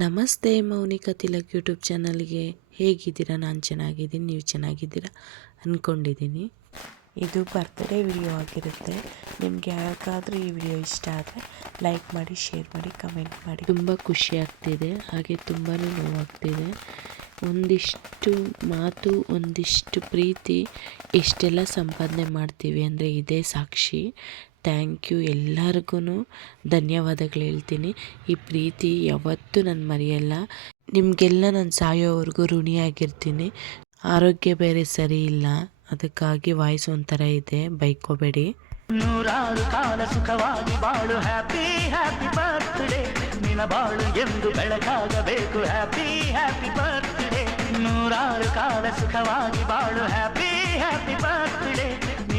ನಮಸ್ತೆ ಮೌನಿಕಾ ತಿಲಕ್ ಯೂಟ್ಯೂಬ್ ಚಾನಲ್ಗೆ ಹೇಗಿದ್ದೀರಾ? ನಾನು ಚೆನ್ನಾಗಿದ್ದೀನಿ, ನೀವು ಚೆನ್ನಾಗಿದ್ದೀರಾ? ಅಂದ್ಕೊಂಡಿದ್ದೀನಿ ಇದು ಬರ್ತ್ಡೇ ವಿಡಿಯೋ ಆಗಿರುತ್ತೆ. ನಿಮಗೆ ಯಾರಿಗಾದರೂ ಈ ವಿಡಿಯೋ ಇಷ್ಟ ಆದರೆ ಲೈಕ್ ಮಾಡಿ ಶೇರ್ ಮಾಡಿ ಕಮೆಂಟ್ ಮಾಡಿ. ತುಂಬ ಖುಷಿ ಆಗ್ತಿದೆ. ಹಾಗೆ ತುಂಬಾ ನೋವಾಗ್ತಿದೆ. ಒಂದಿಷ್ಟು ಮಾತು, ಒಂದಿಷ್ಟು ಪ್ರೀತಿ ಎಷ್ಟೆಲ್ಲ ಸಂಪಾದನೆ ಮಾಡ್ತೀವಿ ಅಂದರೆ ಇದೇ ಸಾಕ್ಷಿ. ಥ್ಯಾಂಕ್ ಯು ಎಲ್ಲರಿಗೂ ಧನ್ಯವಾದಗಳು ಹೇಳ್ತೀನಿ. ಈ ಪ್ರೀತಿ ಯಾವತ್ತೂ ನಾನು ಮರೆಯಲ್ಲ. ನಿಮಗೆಲ್ಲ ನಾನು ಸಾಯೋವರೆಗೂ ಋಣಿಯಾಗಿರ್ತೀನಿ. ಆರೋಗ್ಯ ಬೇರೆ ಸರಿ ಇಲ್ಲ. ಅದಕ್ಕಾಗಿ ವಾಯ್ಸ್ ಒಂಥರ ಇದೆ. ಬೈಕೋಬೇಡಿ. ನೂರಾರು ಕಾಲ ಸುಖವಾಗಿ ಬಾಳು. ಹ್ಯಾಪಿ ಹ್ಯಾಪಿ ಬರ್ತ್ಡೇ ನಿನ ಬಾಳು ಎಂದು ಬೆಳಕಾಗಬೇಕು. ಹ್ಯಾಪಿ ಹ್ಯಾಪಿ ಬರ್ತ್ಡೇ ನೂರಾರು ಕಾಲ ಸುಖವಾಗಿ ಬಾಳು. ಹ್ಯಾಪಿ ಹ್ಯಾಪಿ ಬರ್ತ್ಡೇ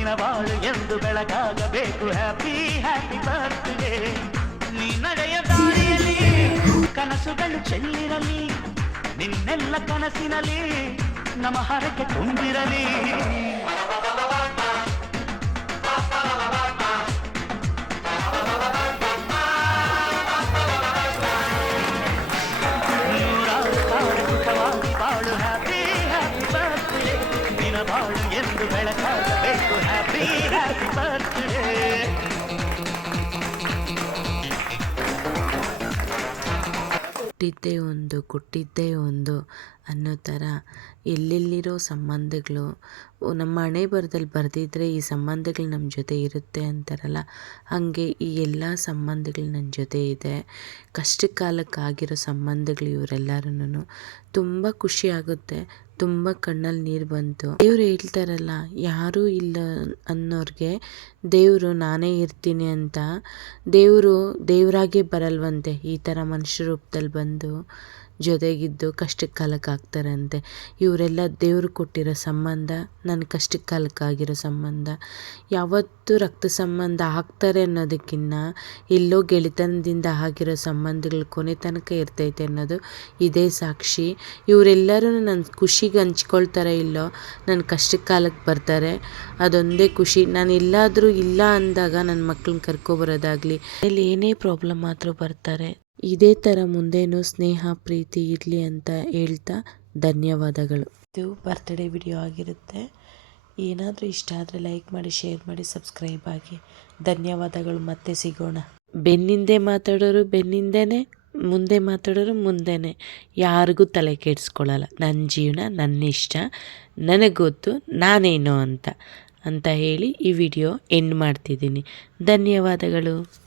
ನಿನ ಬಾಳು ಎಂದು ಬೆಳಕಾಗಬೇಕು. ಹ್ಯಾಪಿ ಹ್ಯಾಪಿ ಬರ್ತ್ಡೇ ನೀ ನಡೆಯ ದಾರಿಯಲ್ಲಿ ಕನಸುಗಳು ಚೆಲ್ಲಿರಲಿ. ನಿನ್ನೆಲ್ಲ ಕನಸಿನಲ್ಲಿ ನಮ್ಮ ಹರಕೆ ತುಂಬಿರಲಿ. ಕೊಟ್ಟಿದ್ದೇ ಒಂದು ಕೊಟ್ಟಿದ್ದೇ ಒಂದು ಅನ್ನೋ ಥರ ಎಲ್ಲೆಲ್ಲಿರೋ ಸಂಬಂಧಗಳು ನಮ್ಮ ಹಣೆ ಬರದಲ್ಲಿ ಬರೆದಿದ್ರೆ ಈ ಸಂಬಂಧಗಳು ನಮ್ಮ ಜೊತೆ ಇರುತ್ತೆ ಅಂತಾರಲ್ಲ, ಹಾಗೆ ಈ ಎಲ್ಲ ಸಂಬಂಧಗಳು ನನ್ನ ಜೊತೆ ಇದೆ ಕಷ್ಟ ಕಾಲಕ್ಕಾಗಿರೋ ಸಂಬಂಧಗಳು ಇವರೆಲ್ಲರೂ ತುಂಬ ಖುಷಿ ಆಗುತ್ತೆ ತುಂಬ ಕಣ್ಣಲ್ಲಿ ನೀರು ಬಂತು. ದೇವ್ರು ಹೇಳ್ತಾರಲ್ಲ, ಯಾರೂ ಇಲ್ಲ ಅನ್ನೋರಿಗೆ ದೇವರು ನಾನೇ ಇರ್ತೀನಿ ಅಂತ. ದೇವರು ದೇವರಾಗೇ ಬರಲ್ವಂತೆ ಈ ಥರ ಮನುಷ್ಯ ರೂಪದಲ್ಲಿ ಬಂದು. ಜೊತೆಗಿದ್ದು ಕಷ್ಟಕ್ಕೆ ಕಾಲಕ್ಕೆ ಆಗ್ತಾರಂತೆ ಇವರೆಲ್ಲ ದೇವರು ಕೊಟ್ಟಿರೋ ಸಂಬಂಧ, ನನ್ನ ಕಷ್ಟಕ್ಕೆ ಕಾಲಕ್ಕಾಗಿರೋ ಸಂಬಂಧ. ಯಾವತ್ತೂ ರಕ್ತ ಸಂಬಂಧ ಆಗ್ತಾರೆ ಅನ್ನೋದಕ್ಕಿಂತ ಎಲ್ಲೋ ಗೆಳೆತನದಿಂದ ಆಗಿರೋ ಸಂಬಂಧಗಳು ಕೊನೆ ತನಕ ಇರ್ತೈತೆ ಅನ್ನೋದು ಇದೇ ಸಾಕ್ಷಿ. ಇವರೆಲ್ಲರೂ ನನ್ನ ಖುಷಿಗೆ ಹಂಚ್ಕೊಳ್ತಾರೆ ಇಲ್ಲೋ, ನನ್ನ ಕಷ್ಟಕ್ಕೆ ಕಾಲಕ್ಕೆ ಬರ್ತಾರೆ, ಅದೊಂದೇ ಖುಷಿ. ನಾನು ಎಲ್ಲಾದರೂ ಇಲ್ಲ ಅಂದಾಗ ನನ್ನ ಮಕ್ಕಳನ್ನ ಕರ್ಕೊಬರೋದಾಗಲಿ ಇಲ್ಲಿ ಏನೇ ಪ್ರಾಬ್ಲಮ್ ಆದರೂ ಬರ್ತಾರೆ. ಇದೇ ಥರ ಮುಂದೇನು ಸ್ನೇಹ ಪ್ರೀತಿ ಇರಲಿ ಅಂತ ಹೇಳ್ತಾ ಧನ್ಯವಾದಗಳು. ಇದು ಬರ್ತ್ಡೇ ವಿಡಿಯೋ ಆಗಿರುತ್ತೆ. ಏನಾದರೂ ಇಷ್ಟ ಆದರೆ ಲೈಕ್ ಮಾಡಿ ಶೇರ್ ಮಾಡಿ ಸಬ್ಸ್ಕ್ರೈಬ್ ಆಗಿ. ಧನ್ಯವಾದಗಳು ಮತ್ತೆ ಸಿಗೋಣ. ಬೆನ್ನಿಂದೆ ಮಾತಾಡೋರು ಬೆನ್ನಿಂದೇನೆ ಮುಂದೆ ಮಾತಾಡೋರು ಮುಂದೆನೇ. ಯಾರಿಗೂ ತಲೆ ಕೆಡಿಸ್ಕೊಳ್ಳಲ್ಲ. ನನ್ನ ಜೀವನ ನನ್ನ ಇಷ್ಟ. ನನಗೆ ಗೊತ್ತು ನಾನೇನು ಅಂತ. ಅಂತ ಹೇಳಿ ಈ ವಿಡಿಯೋ ಎಂಡ್ ಮಾಡ್ತಿದ್ದೀನಿ. ಧನ್ಯವಾದಗಳು.